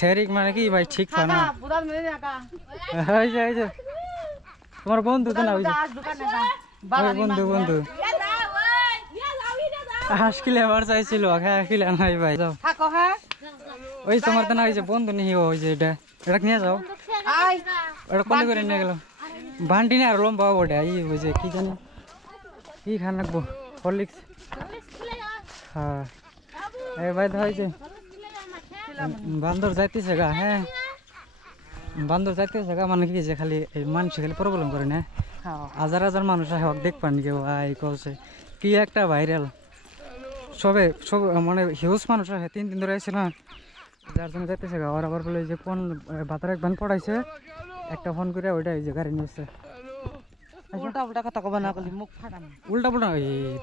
শেরিক মানে কি ভাই ঠিক না এই যে তোমার বন্ধু তো না ওই বন্ধু বন্ধু হাসকিলে আবার চাইছিল হাসকিলে নাই ভাই যাও ওই তোমার তো না ওই যে বন্ধু নিয়ে ওই যে এটা নিয়ে যাও ওটা কোন করে নিয়ে গেল বান্টি না আর লম্বা ওটা এই ওই যে কি জানি কি খান রাখবো হরলিক্স হ্যাঁ এই ভাই তো হয়েছে বান্দর যাইতেছে গা হ্যাঁ বান্দর যাইতেছে গা মানে কি যে খালি মানুষ খালি প্রবলেম করে না হাজার হাজার মানুষ হক দেখ পান কেউ আই কছে কি একটা ভাইরাল সব মানে হিউজ মানুষ আছে 3 দিন ধরে আছে না যার জন্য যাইতেছে গা আর আবার বলে যে কোন বাতার এক বান পড়াইছে একটা ফোন করে ওইটা এই যে গাড়ি নিয়েছে উল্টা উল্টা কথা কবা না কলি মুখ ফাটাম উল্টা পুল্টা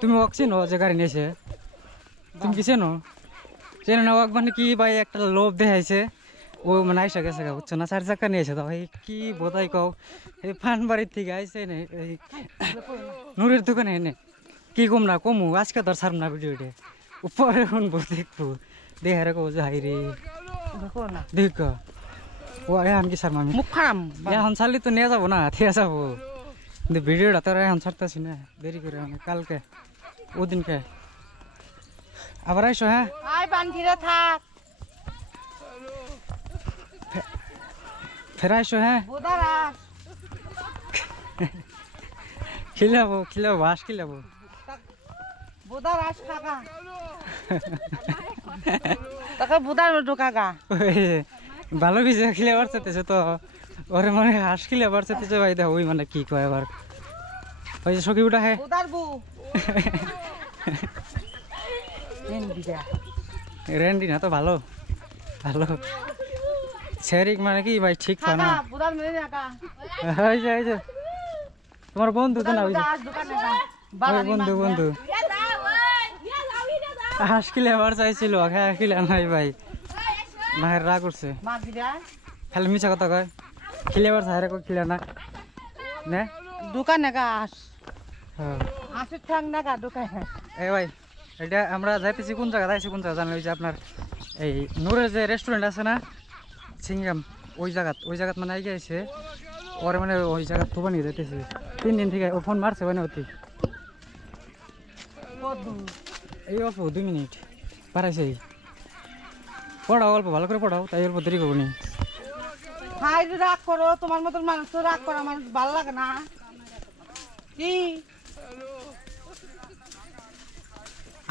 তুমি ওয়াক চিনো যে গাড়ি নিয়েছে তুমি কি চেনো চেনো না ওয়াক মানে কি ভাই একটা লোভ দেখাইছে ও মানে আইসা গেছে গা বুঝছো না 4 চাকা নিয়েছে তো ভাই কি বোধাই কও এই ফানবাড়ির থেকে আইসে নে এই নুরের দোকানে এনে কি কম না কমু আজকে তোর ছাড়ব না ভিডিওটা উপরে শুনবো দেখবো দেখারে কব যে হাই রে দেখ ও এখন কি ছাড়ম আমি মুখ ফাটাম এখন ছাড়লি তো নিয়ে যাবো না ঠিক যাবো কিন্তু ভিডিওটা তোরা এখন ছাড়তেছি না দেরি করে আমি কালকে ওদিনকে আবার আইসো হ্যাঁ আই বান্ধিরা থাক ফের আইসো হ্যাঁ বোদারা খিলাবো বাস খিলাবো বোদারাস কাকা তাকে বোদার ঢোকাগা ভালো কিছু খিলে বাড়তেছে তো ওরে মানে হাঁস খিলে বাড়তেছে ভাই দেখো ওই মানে কি কয় আবার ওই যে সখী উঠা হ্যাঁ রেন্ডি না তো ভালো ভালো শেরিক মানে কি ভাই ঠিক না এই যে তোমার বন্ধু তো না ওই যে বন্ধু হাসকিলে আবার চাইছিল হাসকিলে নাই ভাই মায়ের রাগ করছে খালি মিছা কথা কয় খিলে আবার সাহেরা কই খিলে না নে দোকানে গা আসে ঠাং না গা দোকানে এই ভাই এটা আমরা যাইতেছি কোন জায়গা জানেন ওই যে আপনার এই নূরের যে রেস্টুরেন্ট আছে না সিঙ্গাম ওই জায়গাত মানে আগে আছে ওরে মানে ওই জায়গা থুবা নিয়ে যাইতেছি 3 দিন থেকে ও ফোন মারছে মানে অতি এই অল্প 2 মিনিট পারাইছে পড়াও অল্প ভালো করে পড়াও তাই অল্প দেরি করবো নি হাই রাগ করো তোমার মতন মানুষ তো রাগ করা মানুষ ভালো লাগে না কি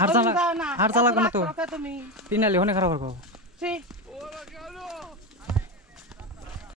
আর চালা কোনো তো তুমি তিনালি হনে খারাপ করবো